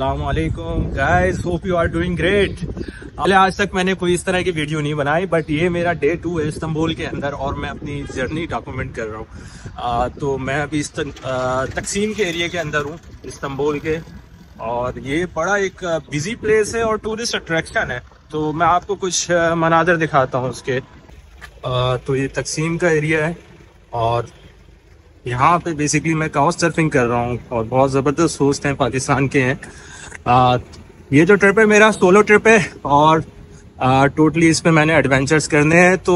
अस्सलाम वालेकुम guys, hope you are doing great. आज तक मैंने कोई इस तरह की वीडियो नहीं बनाई, बट ये मेरा डे 2 है इस्तांबुल के अंदर और मैं अपनी जर्नी डॉक्यूमेंट कर रहा हूँ। तो मैं अभी तकसीम के एरिया के अंदर हूँ इस्तांबुल के, और ये बड़ा एक बिजी प्लेस है और टूरिस्ट अट्रैक्शन है। तो मैं आपको कुछ मनाजर दिखाता हूँ उसके। तो ये तकसीम का एरिया है और यहाँ पे बेसिकली मैं काउच सर्फिंग कर रहा हूँ और बहुत ज़बरदस्त होस्ट हैं, पाकिस्तान के हैं। ये जो ट्रिप है मेरा सोलो ट्रिप है और टोटली इस पे मैंने एडवेंचर्स करने हैं। तो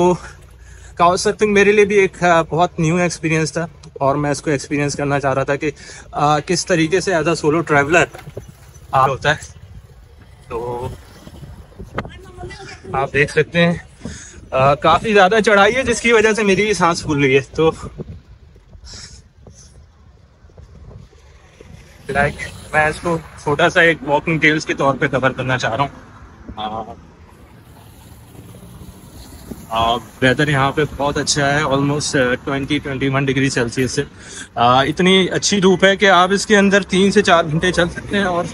काउच सर्फिंग मेरे लिए भी एक बहुत न्यू एक्सपीरियंस था और मैं इसको एक्सपीरियंस करना चाह रहा था कि किस तरीके से एज अ सोलो ट्रैवलर होता है। तो आप देख सकते हैं काफ़ी ज़्यादा चढ़ाई है जिसकी वजह से मेरी भी सांस फूल रही है। तो मैं इसको छोटा सा एक वॉकिंग टेल्स के तौर पे कवर करना चाह रहा हूँ। वेदर यहाँ पे बहुत अच्छा है, ऑलमोस्ट 20-21 डिग्री सेल्सियस से। इतनी अच्छी धूप है कि आप इसके अंदर 3 से 4 घंटे चल सकते हैं और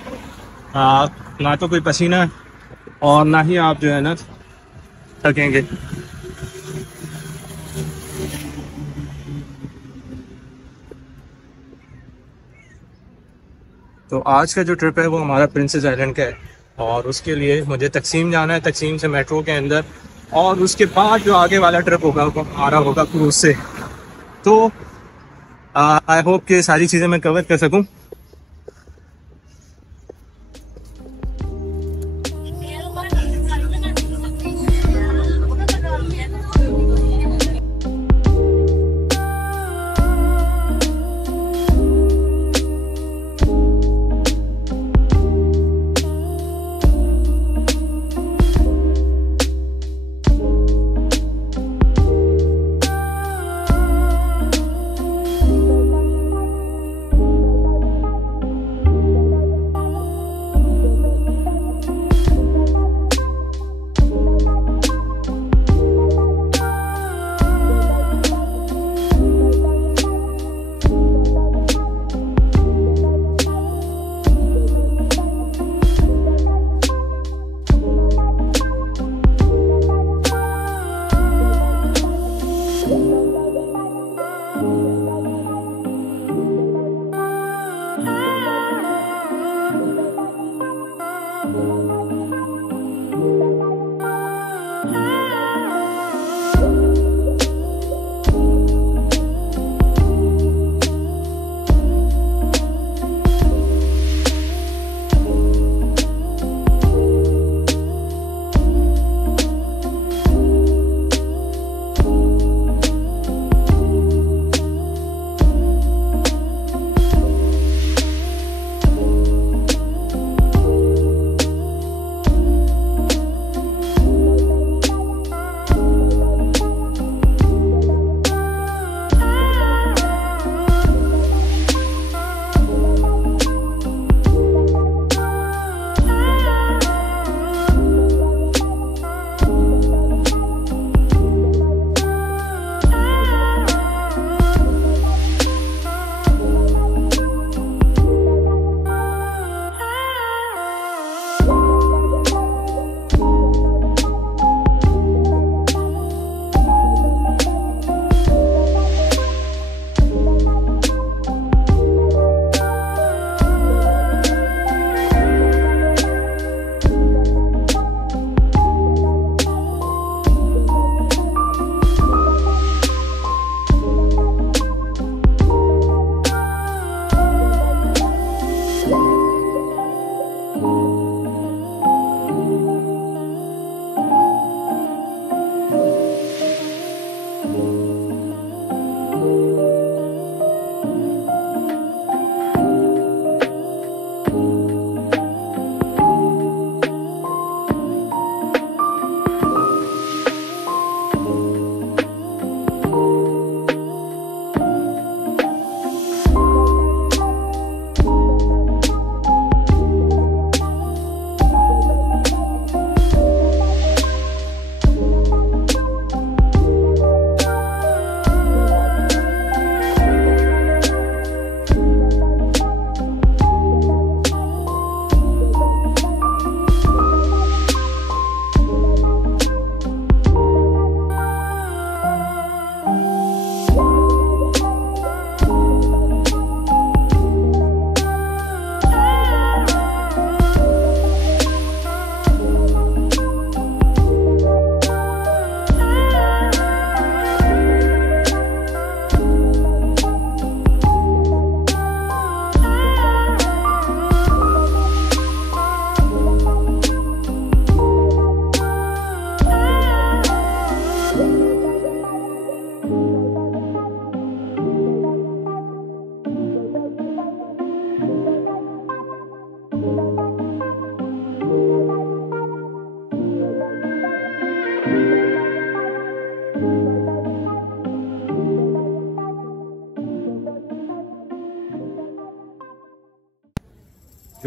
ना तो कोई पसीना और ना ही आप जो है ना थकेंगे। तो आज का जो ट्रिप है वो हमारा प्रिंसेस आइलैंड का है और उसके लिए मुझे तकसीम जाना है, तकसीम से मेट्रो के अंदर, और उसके बाद जो आगे वाला ट्रिप होगा वो आ रहा होगा क्रूज से। तो आई होप कि सारी चीज़ें मैं कवर कर सकूं।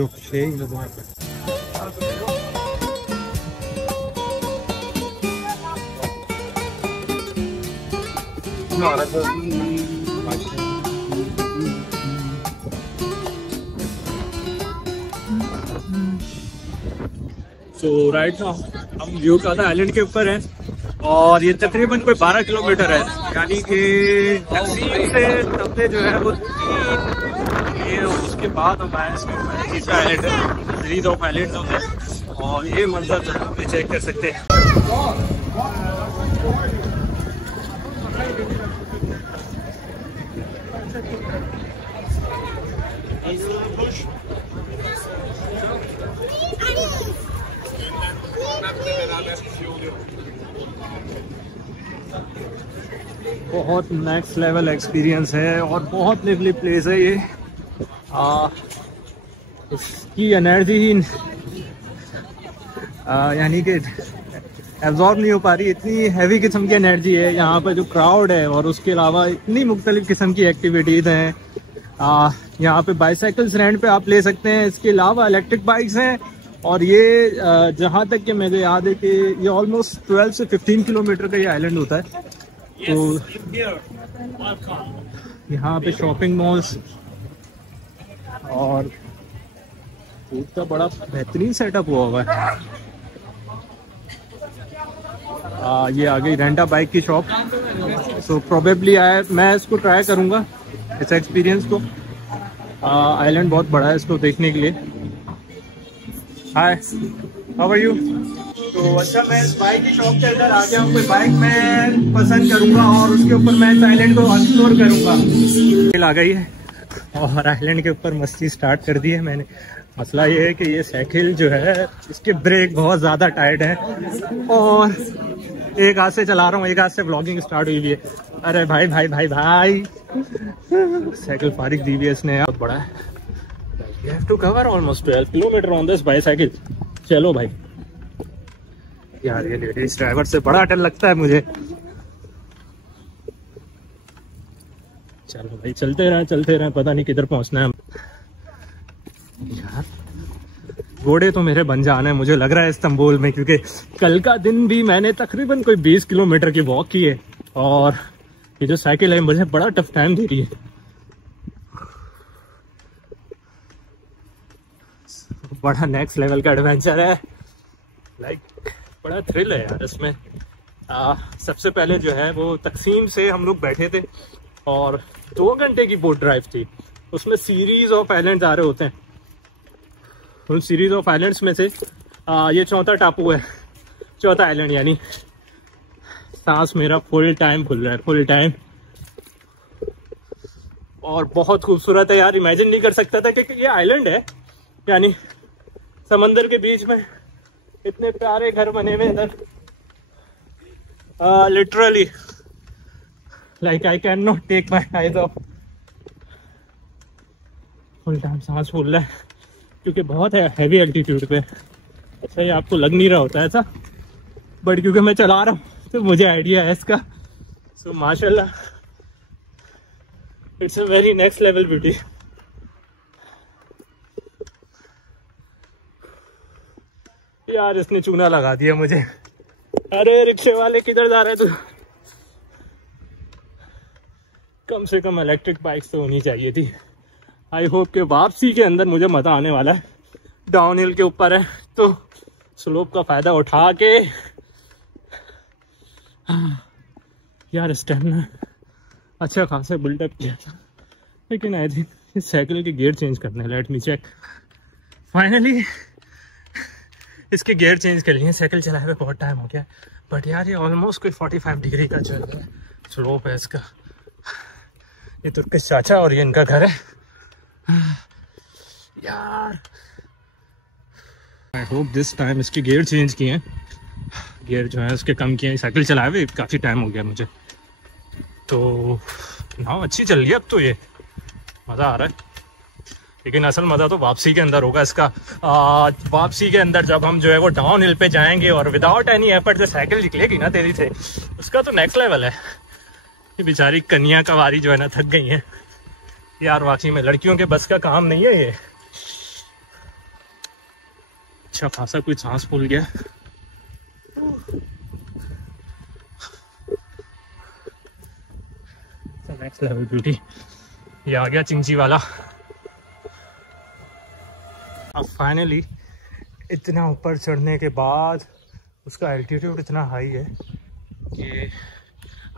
रुक 6 तो राइट ना हम व्यू कादा आइलैंड के ऊपर हैं और ये तकरीबन कोई 12 किलोमीटर है, यानी कि तकसीम से तबले जो है वो 3, ये उसके बाद हम आए इसमें तीसरा आइलैंड है, सीरीज ऑफ आइलैंड होते हैं और ये मंजर जो है आप चेक कर सकते हैं। बहुत नेक्स्ट लेवल एक्सपीरियंस है और बहुत लिवली प्लेस है ये। इसकी एनर्जी ही यानी कि एब्जॉर्ब नहीं हो पा रही, इतनी हैवी किस्म की एनर्जी है यहाँ पर जो क्राउड है, और उसके अलावा इतनी मुख्तलिफ किस्म की एक्टिविटीज़ हैं। यहाँ पे बाईसाइकिल्स रेंट पे आप ले सकते हैं, इसके अलावा इलेक्ट्रिक बाइक्स हैं। और ये जहाँ तक कि मुझे याद है कि ये ऑलमोस्ट 12 से 15 किलोमीटर का ये आइलैंड होता है। तो यहाँ पे शॉपिंग मॉल्स और फूड का बड़ा बेहतरीन सेटअप हुआ है। ये आ गई रेंटा बाइक की शॉप। सो प्रोबेबली मैं इसको ट्राई करूँगा, इस एक्सपीरियंस को। आइलैंड बहुत बड़ा है इसको देखने के लिए। हाय, हाउ आर यू? तो अच्छा, मैं इस बाइक की शॉप के अंदर आ गया हूँ। कोई बाइक मैं पसंद करूँगा और उसके ऊपर मैं इस आइलैंड को एक्सप्लोर करूँगा। आ गई है और आइलैंड के ऊपर मस्ती स्टार्ट कर दी है मैंने। मसला ये है कि ये साइकिल जो है इसके ब्रेक बहुत ज़्यादा टाइट है और एक हाथ से चला रहा हूँ, एक हाथ से ब्लॉगिंग स्टार्ट हुई है। अरे भाई भाई भाई भाई, साइकिल फारिग दी हुई है इसने, बहुत बड़ा है। You have to cover almost 12 kilometer on this bicycle। चलो भाई, यार ये लेडीज ड्राइवर से बड़ा डर लगता है मुझे। चलो भाई, चलते रहे, पता नहीं किधर पहुंचना है। यार घोड़े तो मेरे बन जाना है मुझे लग रहा है इस्तांबुल में, क्योंकि कल का दिन भी मैंने तकरीबन कोई 20 किलोमीटर की वॉक की है और ये जो साइकिल है मुझे बड़ा टफ टाइम दे रही है। बड़ा नेक्स्ट लेवल का एडवेंचर है, लाइक बड़ा थ्रिल है यार इसमें। सबसे पहले जो है वो तकसीम से हम लोग बैठे थे और 2 घंटे की बोट ड्राइव थी। उसमें सीरीज ऑफ आइलैंड्स आ रहे होते हैं। उन सीरीज ऑफ आइलैंड्स में से ये चौथा टापू है, चौथा आइलैंड, यानी सांस मेरा फुल टाइम खुल रहा है, फुल टाइम। और बहुत खूबसूरत है यार, इमेजिन नहीं कर सकता था कि ये आइलैंड है, यानी समंदर के बीच में इतने प्यारे घर बने हुए इधर। Literally like I can not take my eyes off. Full time सांस फूल रहा है क्योंकि बहुत है हैवी एल्टीट्यूड पे। अच्छा, ये आपको लग नहीं रहा होता है ऐसा, बट क्योंकि मैं चला रहा हूँ तो मुझे आइडिया है इसका। सो माशाल्लाह, it's a very next level beauty. यार इसने चूना लगा दिया मुझे। अरे रिक्शे वाले किधर जा रहे तू? कम से कम इलेक्ट्रिक बाइक्स तो होनी चाहिए थी। आई होप कि वापसी के अंदर मुझे मजा आने वाला है। डाउन हिल के ऊपर है तो स्लोप का फायदा उठा के यार स्टेमिना अच्छा खासा बिल्डअप किया था, लेकिन आई थिंक इस साइकिल के गियर चेंज करने। Let me check. फाइनली इसके गियर चेंज कर लिए। साइकिल चलाए हुए बहुत टाइम हो गया, बट यार ये ऑलमोस्ट कोई 45 डिग्री का चल रहा है स्लोप है इसका। ये तुर्किश चाचा और ये इनका घर है यार। आई होप दिस टाइम इसके गियर चेंज किए हैं, गियर जो है उसके कम किए हैं। साइकिल चलाए हुए काफ़ी टाइम हो गया मुझे, तो नाव अच्छी चल रही है अब तो, ये मज़ा आ रहा है। लेकिन असल मज़ा तो वापसी के अंदर होगा इसका। वापसी के अंदर जब हम जो है वो डाउन हिल पे जाएंगे और विदाउट एनी एफर्ट जो साइकिल निकलेगी ना तेरी से, उसका तो नेक्स्ट लेवल है। ये बेचारी कन्या कवारी जो है ना थक गई हैं यार। वाकई में लड़कियों के बस का काम नहीं है ये। अच्छा खासा कुछ सांस फूल गया। नेक्स्ट लेवल ब्यूटी, ये आ गया चिंची वाला। अब फाइनली इतना ऊपर चढ़ने के बाद उसका एल्टीट्यूड इतना हाई है कि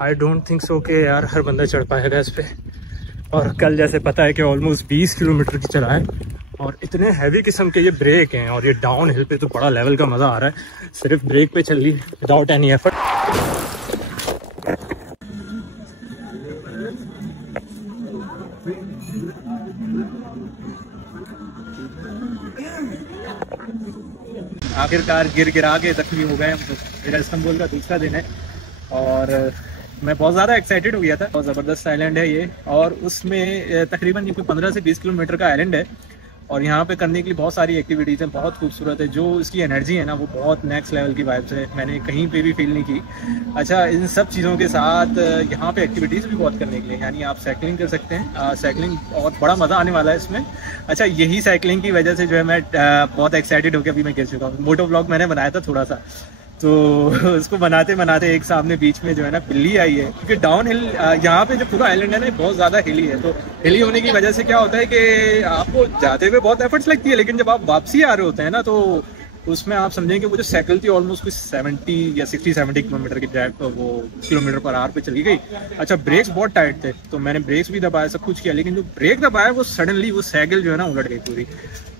आई डोंट थिंक सो कि यार हर बंदा चढ़ पाएगा इस पे। और कल जैसे पता है कि ऑलमोस्ट 20 किलोमीटर की चला है और इतने हैवी किस्म के ये ब्रेक हैं और ये डाउन हिल पे तो बड़ा लेवल का मज़ा आ रहा है। सिर्फ ब्रेक पे चल ली विदाउट एनी एफर्ट। आखिरकार गिरा के जख्मी हो गए हम तो। मेरा इस्तांबुल का दूसरा दिन है और मैं बहुत ज़्यादा एक्साइटेड हो गया था। बहुत ज़बरदस्त आइलैंड है ये और उसमें तकरीबन ये कोई 15 से 20 किलोमीटर का आइलैंड है और यहाँ पे करने के लिए बहुत सारी एक्टिविटीज़ हैं। बहुत खूबसूरत है, जो इसकी एनर्जी है ना वो बहुत नेक्स्ट लेवल की वाइब्स है, मैंने कहीं पे भी फील नहीं की। अच्छा, इन सब चीज़ों के साथ यहाँ पे एक्टिविटीज़ भी बहुत करने के लिए, यानी आप साइकिलिंग कर सकते हैं। साइकिलिंग और बड़ा मज़ा आने वाला है इसमें। अच्छा, यही साइकिलिंग की वजह से जो है मैं बहुत एक्साइटेड होकर अभी मैं गिर चुका हूँ। मोटो व्लॉग मैंने बनाया था थोड़ा सा, तो उसको बनाते बनाते एक सामने बीच में जो है ना बिल्ली आई है, क्योंकि डाउन हिल यहाँ पे जो पूरा आइलैंड है ना बहुत ज़्यादा हिली है। तो हिली होने की वजह से क्या होता है कि आपको जाते हुए बहुत एफर्ट्स लगती है, लेकिन जब आप वापसी आ रहे होते हैं ना तो उसमें आप समझें कि वो जो साइकिल थी ऑलमोस्ट कुछ 70 या 60-70 किलोमीटर की ड्राइव वो किलोमीटर पर आवर पे चली गई। अच्छा, ब्रेक्स बहुत टाइट थे तो मैंने ब्रेक्स भी दबाया, सब कुछ किया, लेकिन जो ब्रेक दबाया वो सडनली वो साइकिल जो है ना उलट गई पूरी।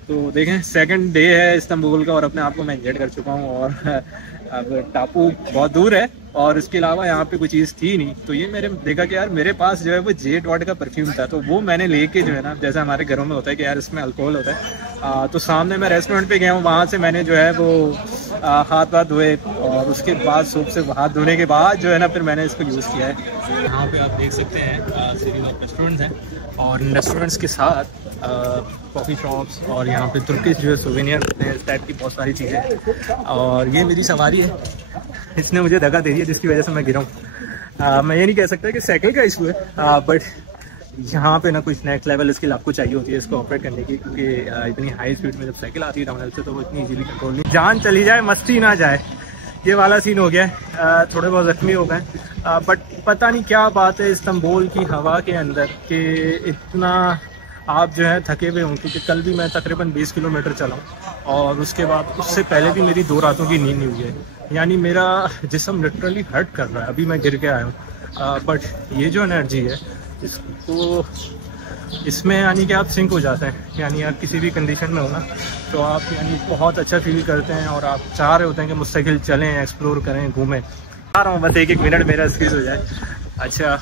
तो देखें, सेकंड डे है इस्तांबुल का और अपने आप को मैं इंजर्ड कर चुका हूँ और अब टापू बहुत दूर है और इसके अलावा यहाँ पे कोई चीज़ थी नहीं। तो ये मैंने देखा कि यार मेरे पास जो है वो जेट वाट का परफ्यूम था, तो वो मैंने लेके जो है ना, जैसे हमारे घरों में होता है कि यार इसमें अल्कोहल होता है, तो सामने मैं रेस्टोरेंट पे गया हूँ, वहाँ से मैंने जो है वो हाथ वाथ धोए और उसके बाद सूप से हाथ धोने के बाद जो है ना फिर मैंने इसको यूज़ किया है। यहाँ पे आप देख सकते हैं सीरीज ऑफ रेस्टोरेंट्स हैं और इन रेस्टोरेंट्स के साथ कॉफ़ी शॉप्स और यहाँ पे तुर्किश जो है सोवेनियर इस टाइप की बहुत सारी चीज़ें। और ये मेरी सवारी है, इसने मुझे धक्का दे दिया जिसकी वजह से मैं गिरा हूँ। मैं ये नहीं कह सकता कि साइकिल का इशू है, बट यहाँ पे ना कुछ नेक्स्ट लेवल स्किल आपको चाहिए होती है इसको ऑपरेट करने की, क्योंकि इतनी हाई स्पीड में जब साइकिल आती है डाउनहिल से तो वो इतनी इजीली कंट्रोल नहीं। जान चली जाए मस्ती ना जाए, ये वाला सीन हो गया है। थोड़े बहुत जख्मी हो गए, बट पता नहीं क्या बात है इस्तांबुल की हवा के अंदर कि इतना आप जो है थके हुए हों, क्योंकि कल भी मैं तकरीबन 20 किलोमीटर चला हूँ और उसके बाद उससे पहले भी मेरी 2 रातों की नींद नहीं हुई है, यानी मेरा जिस्म लिटरली हर्ट कर रहा है। अभी मैं गिर के आया हूँ, बट ये जो एनर्जी है इसको इसमें यानी कि आप सिंक हो जाते हैं, यानी आप किसी भी कंडीशन में हो ना तो आप यानी बहुत अच्छा फील करते हैं और आप चाह रहे होते हैं कि मुस्तकिल चलें, एक्सप्लोर करें, घूमें। आ रहा हूँ बस 1 मिनट मेरा स्क्रीज हो जाए। अच्छा,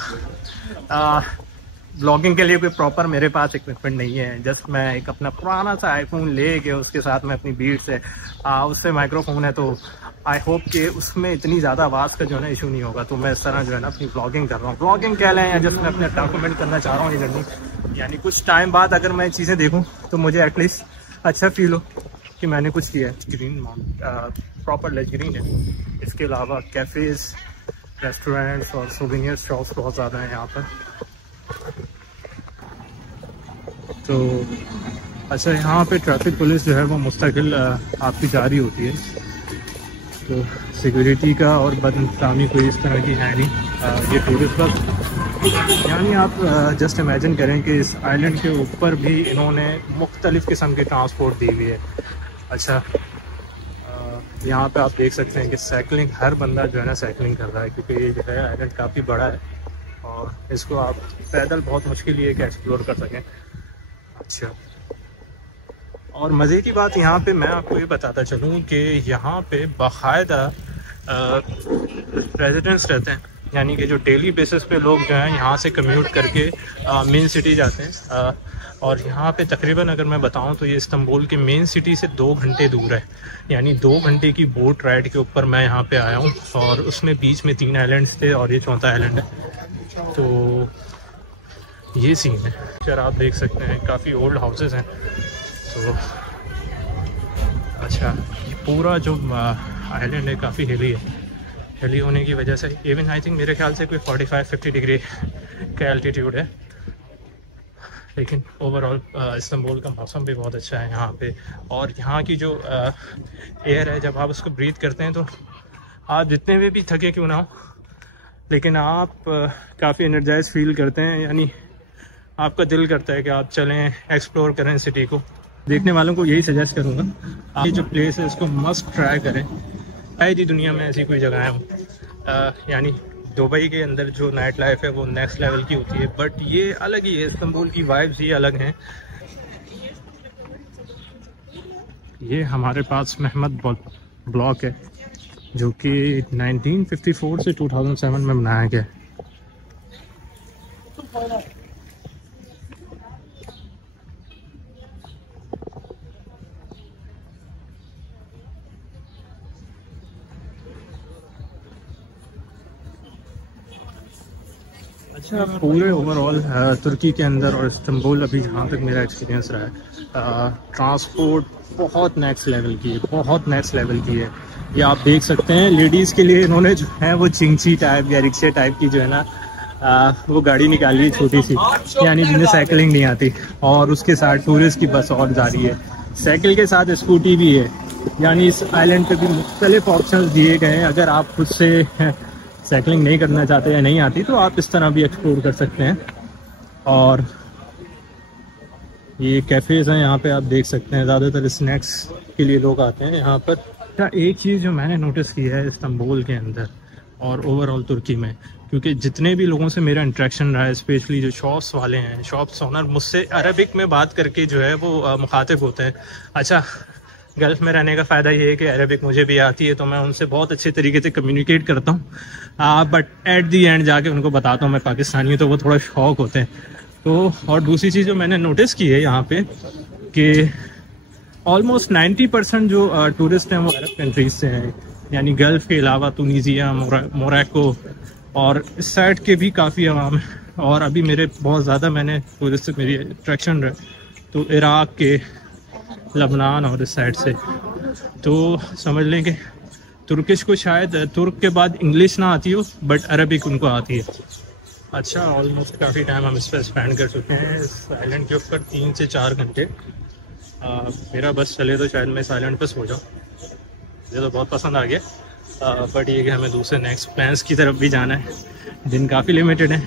ब्लॉगिंग के लिए कोई प्रॉपर मेरे पास इक्विपमेंट नहीं है, जस्ट मैं एक अपना पुराना सा आईफोन ले के उसके साथ में अपनी बीट से उससे माइक्रोफोन है, तो आई होप कि उसमें इतनी ज़्यादा आवाज़ का जो है ना इशू नहीं होगा। तो मैं इस तरह जो है ना अपनी ब्लॉगिंग कर रहा हूँ, ब्लॉगिंग कह लें या जस्ट मैं अपने डॉक्यूमेंट करना चाह रहा हूँ ये जर्नी, यानी कुछ टाइम बाद अगर मैं चीज़ें देखूँ तो मुझे एटलीस्ट अच्छा फील हो कि मैंने कुछ किया है। ग्रीन माउंट प्रॉपर लेज ग्रीन है, इसके अलावा कैफ़ेज़, रेस्टोरेंट्स और सोवेनियर शॉप्स बहुत ज़्यादा हैं यहाँ पर। तो अच्छा, यहाँ पे ट्रैफिक पुलिस जो है वो मुस्तकिल आपकी जारी होती है, तो सिक्योरिटी का और बदइंतजामी कोई इस तरह की है नहीं। ये टूरिस्ट बस, यानी आप जस्ट इमेजिन करें कि इस आइलैंड के ऊपर भी इन्होंने मुख्तलिफ़ किस्म की ट्रांसपोर्ट दी हुई है। अच्छा, यहाँ पे आप देख सकते हैं कि साइकिलिंग हर बंदा जो है ना साइकिलिंग कर रहा है, क्योंकि ये जो है आइलैंड काफ़ी बड़ा है और इसको आप पैदल बहुत मुश्किल ये कि एक्सप्लोर कर सकें। अच्छा, और मज़े की बात यहाँ पे मैं आपको ये बताता चलूँ कि यहाँ पे बाकायदा रेजिडेंट्स रहते हैं, यानी कि जो डेली बेसिस पे लोग जो हैं यहाँ से कम्यूट करके मेन सिटी जाते हैं। और यहाँ पे तकरीबन अगर मैं बताऊँ तो ये इस्तांबुल के मेन सिटी से 2 घंटे दूर है, यानी 2 घंटे की बोट राइड के ऊपर मैं यहाँ पे आया हूँ और उसमें बीच में 3 आइलैंड्स थे और ये 4था आइलैंड है। तो ये सीन है। यार आप देख सकते हैं काफ़ी ओल्ड हाउसेस हैं। तो अच्छा, ये पूरा जो आइलैंड है काफ़ी हिली है, हिली होने की वजह से इवन आई थिंक मेरे ख्याल से कोई 45-50 डिग्री का एल्टीट्यूड है। लेकिन ओवरऑल इस्तांबुल का मौसम भी बहुत अच्छा है यहाँ पे। और यहाँ की जो एयर है, जब आप उसको ब्रीथ करते हैं तो आप जितने में भी थके क्यों ना हो, लेकिन आप काफ़ी एनर्जाइज फील करते हैं। यानी आपका दिल करता है कि आप चलें, एक्सप्लोर करें सिटी को। देखने वालों को यही सजेस्ट करूँगा, आप ये जो प्लेस है इसको मस्ट ट्राई करें। शायद ही दुनिया में ऐसी कोई जगह हो। यानी दुबई के अंदर जो नाइट लाइफ है वो नेक्स्ट लेवल की होती है, बट ये अलग ही है। इस्तांबुल की वाइब्स ही अलग हैं। ये हमारे पास महमद ब्लॉक है जो कि 1954 से 2007 में बनाया गया है। अच्छा, पूरे ओवरऑल तुर्की के अंदर और इस्तांबुल अभी जहाँ तक मेरा एक्सपीरियंस रहा है, ट्रांसपोर्ट बहुत नेक्स्ट लेवल की है, बहुत नेक्स्ट लेवल की है। ये आप देख सकते हैं, लेडीज़ के लिए इन्होंने जो है वो चिंची टाइप या रिक्शे टाइप की जो है ना वो गाड़ी निकाली है छोटी सी, यानी जिन्हें साइकिलिंग नहीं आती। और उसके साथ टूरिस्ट की बस और जा रही है, साइकिल के साथ स्कूटी भी है। यानी इस आइलैंड पे भी मुख्तलिफ ऑप्शंस दिए गए हैं। अगर आप खुद से साइकिलिंग नहीं करना चाहते या नहीं आती तो आप इस तरह भी एक्सप्लोर कर सकते हैं। और ये कैफ़ेज़ हैं यहाँ पे, आप देख सकते हैं ज़्यादातर स्नैक्स के लिए लोग आते हैं यहाँ पर। अच्छा, एक चीज़ जो मैंने नोटिस की है इस्तांबुल के अंदर और ओवरऑल तुर्की में, क्योंकि जितने भी लोगों से मेरा इंटरेक्शन रहा है, स्पेशली जो शॉप्स वाले हैं, शॉप्स ओनर मुझसे अरबिक में बात करके जो है वो मुखातिब होते हैं। अच्छा, गल्फ़ में रहने का फ़ायदा ये है कि अरबिक मुझे भी आती है, तो मैं उनसे बहुत अच्छे तरीके से कम्युनिकेट करता हूँ। बट एट दी एंड जाके उनको बताता हूँ मैं पाकिस्तानी हूँ, तो वो थोड़ा शॉक होते हैं। तो और दूसरी चीज़ जो मैंने नोटिस की है यहाँ पे कि ऑलमोस्ट 90% जो टूरिस्ट हैं वो अरब कंट्रीज से हैं। यानी गल्फ़ के अलावा तुनीसिया, मोरक्को और इस साइड के भी काफ़ी अवाम है। और अभी मेरे बहुत ज़्यादा मैंने टूरिस्ट से मेरी अट्रैक्शन रहे तो इराक़ के, लबनान और इस साइड से। तो समझ लें कि तुर्किश को शायद तुर्क के बाद इंग्लिश ना आती हो, बट अरबिक उनको आती है। अच्छा, ऑलमोस्ट काफ़ी टाइम हम इस पर स्पेंड कर चुके हैं इस आइलैंड के ऊपर, 3 से 4 घंटे। मेरा बस चले तो शायद मैं इस आइलैंड पर सो जाऊँ, मुझे तो बहुत पसंद आ गया। बट ये कि हमें दूसरे नेक्स्ट प्लान्स की तरफ भी जाना है, दिन काफ़ी लिमिटेड है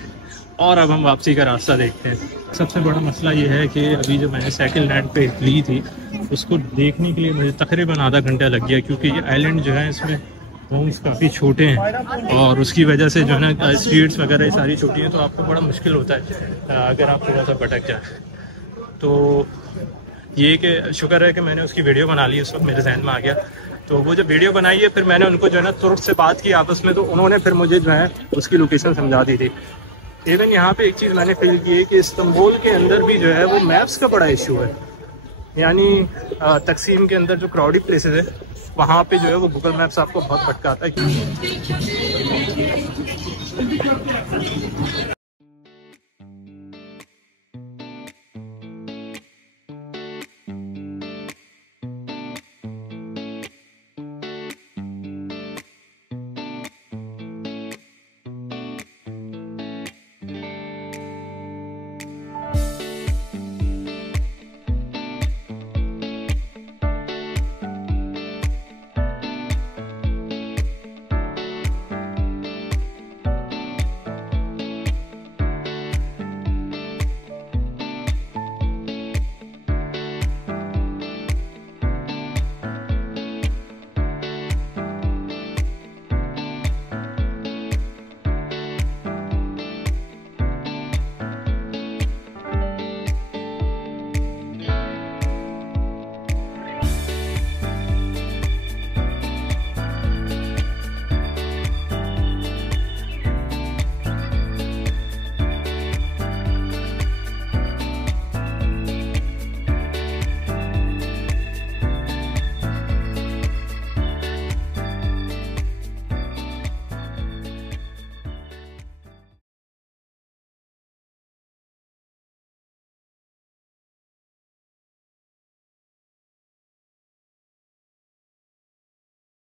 और अब हम वापसी का रास्ता देखते हैं। सबसे बड़ा मसला ये है कि अभी जो मैंने सेकंड नाइट पे ली थी उसको देखने के लिए मुझे तकरीबन आधा घंटा लग गया, क्योंकि ये आइलैंड जो है इसमें होम्स काफ़ी छोटे हैं और उसकी वजह से जो है ना स्ट्रीट्स वगैरह सारी छोटी हैं, तो आपको बड़ा मुश्किल होता है अगर आप थोड़ा सा भटक जाए। तो ये कि शुक्र है कि मैंने उसकी वीडियो बना ली, उस वक्त मेरे जहन में आ गया। तो वो जब वीडियो बनाई है फिर मैंने उनको जो है ना तुर्क से बात की आपस में, तो उन्होंने फिर मुझे जो है उसकी लोकेशन समझा दी थी। इवन यहाँ पे एक चीज़ मैंने फील की है कि इस्तांबुल के अंदर भी जो है वो मैप्स का बड़ा इशू है। यानी तकसीम के अंदर जो क्राउडी प्लेसेस है वहाँ पे जो है वो गूगल मैप्स आपको बहुत भटकाता है।